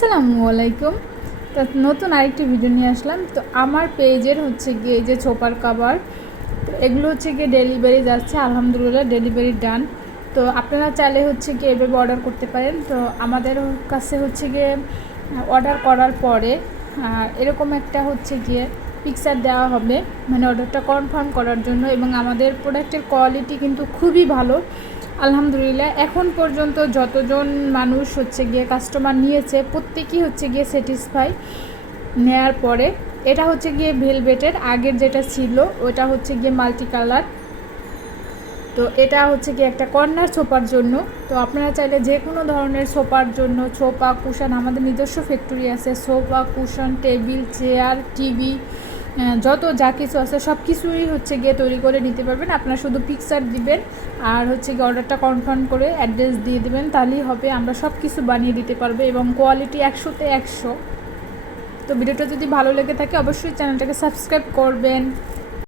আসসালামু আলাইকুম। তো নতুন আরেকটি ভিডিও নিয়ে আসলাম। তো আমার পেজের হচ্ছে গিয়ে এই যে ছোপার কাভার, তো এগুলো হচ্ছে গিয়ে ডেলিভারি যাচ্ছে, আলহামদুলিল্লাহ ডেলিভারি ডান। তো আপনারা চাইলে হচ্ছে গিয়ে এভাবে অর্ডার করতে পারেন। তো আমাদের কাছে হচ্ছে গিয়ে অর্ডার করার পরে এরকম একটা হচ্ছে গিয়ে পিকচার দেওয়া হবে, মানে অর্ডারটা কনফার্ম করার জন্য। এবং আমাদের প্রোডাক্টের কোয়ালিটি কিন্তু খুবই ভালো আলহামদুলিল্লাহ। এখন পর্যন্ত যতজন মানুষ হচ্ছে গিয়ে কাস্টমার নিয়েছে প্রত্যেকেই হচ্ছে গিয়ে স্যাটিসফাই নেয়ার পরে। এটা হচ্ছে গিয়ে ভেলভেটের, আগের যেটা ছিল ওটা হচ্ছে গিয়ে মাল্টি কালার। তো এটা হচ্ছে গিয়ে একটা কর্নার সোফার জন্য। তো আপনারা চাইলে যে কোনো ধরনের সোফার জন্য, সোফা কুশন, আমাদের নিজস্ব ফ্যাক্টরি আছে, sofa cushion, table, chair, TV, যত যা কিছু আছে সব কিছুই হচ্ছে গিয়ে তৈরি করে নিতে পারবেন। আপনারা শুধু পিকচার দিবেন আর হচ্ছে গিয়ে অর্ডারটা কনফার্ম করে অ্যাড্রেস দিয়ে দেবেন, তাহলেই হবে। আমরা সব কিছু বানিয়ে দিতে পারবো এবং কোয়ালিটি 100-তে 100। তো ভিডিওটা যদি ভালো লেগে থাকে অবশ্যই চ্যানেলটাকে সাবস্ক্রাইব করবেন।